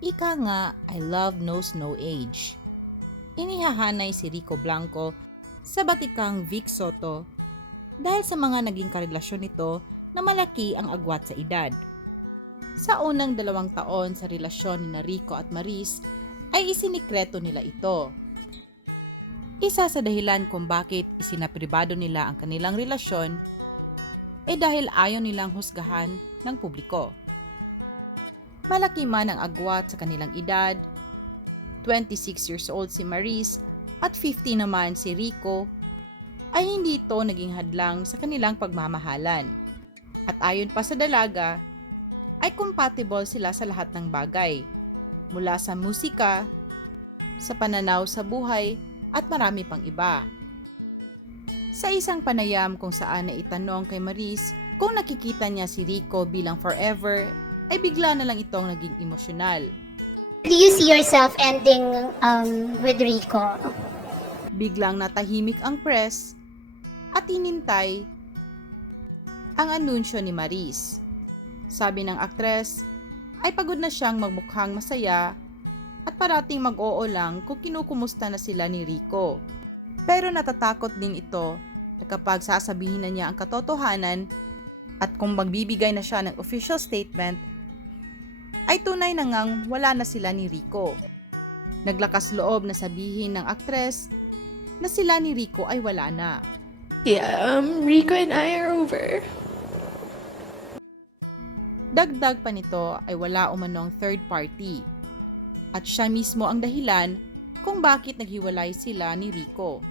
Ika nga, I love knows no age. Inihahanay si Rico Blanco sa batikang Vic Soto dahil sa mga naging karelasyon nito na malaki ang agwat sa edad. Sa unang 2 taon sa relasyon ni Rico at Maris ay isinikreto nila ito. Isa sa dahilan kung bakit isinapribado nila ang kanilang relasyon dahil ayaw nilang husgahan ng publiko. Malaki man ang agwat sa kanilang edad, 26 years old si Maris at 50 naman si Rico, ay hindi ito naging hadlang sa kanilang pagmamahalan. At ayon pa sa dalaga, ay compatible sila sa lahat ng bagay, mula sa musika, sa pananaw sa buhay at marami pang iba. Sa isang panayam kung saan na itanong kay Maris kung nakikita niya si Rico bilang forever, ay bigla na lang itong naging emosyonal. Do you see yourself ending with Rico? Biglang natahimik ang press at hinintay ang anunsyo ni Maris. Sabi ng aktres ay pagod na siyang magmukhang masaya at parating mag-oo lang kung kinukumusta na sila ni Rico. Pero natatakot din ito na kapag sasabihin na niya ang katotohanan at kung magbibigay na siya ng official statement, ay tunay na ngang wala na sila ni Rico. Naglakas loob na sabihin ng aktres na sila ni Rico ay wala na. Yeah, Rico and I are over. Dagdag pa nito ay wala umanong third party at siya mismo ang dahilan kung bakit naghiwalay sila ni Rico.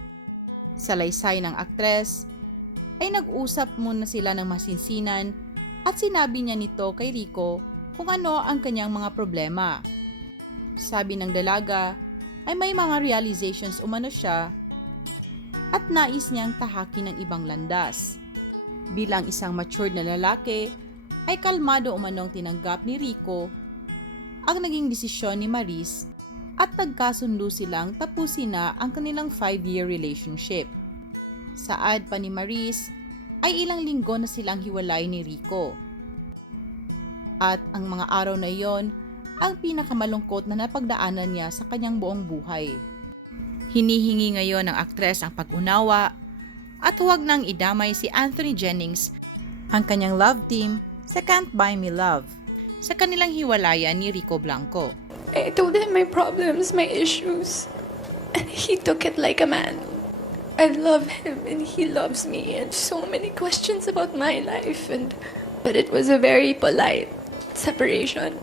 Sa laysay ng aktres ay nag-usap muna sila ng masinsinan at sinabi niya nito kay Rico kung ano ang kanyang mga problema. Sabi ng dalaga ay may mga realizations umano siya at nais niyang tahakin ng ibang landas. Bilang isang matured na lalaki, ay kalmado umanong tinanggap ni Rico ang naging desisyon ni Maris at nagkasundo silang tapusin na ang kanilang 5-year relationship. Saad pa ni Maris ay ilang linggo na silang hiwalay ni Rico. At ang mga araw na iyon ang pinakamalungkot na napagdaanan niya sa kanyang buong buhay. Hinihingi ngayon ng aktres ang pag-unawa at huwag nang idamay si Anthony Jennings, ang kanyang love team sa Can't Buy Me Love, sa kanilang hiwalayan ni Rico Blanco. I told him my problems, my issues, and he took it like a man. I love him and he loves me, and so many questions about my life, but it was a very polite separation.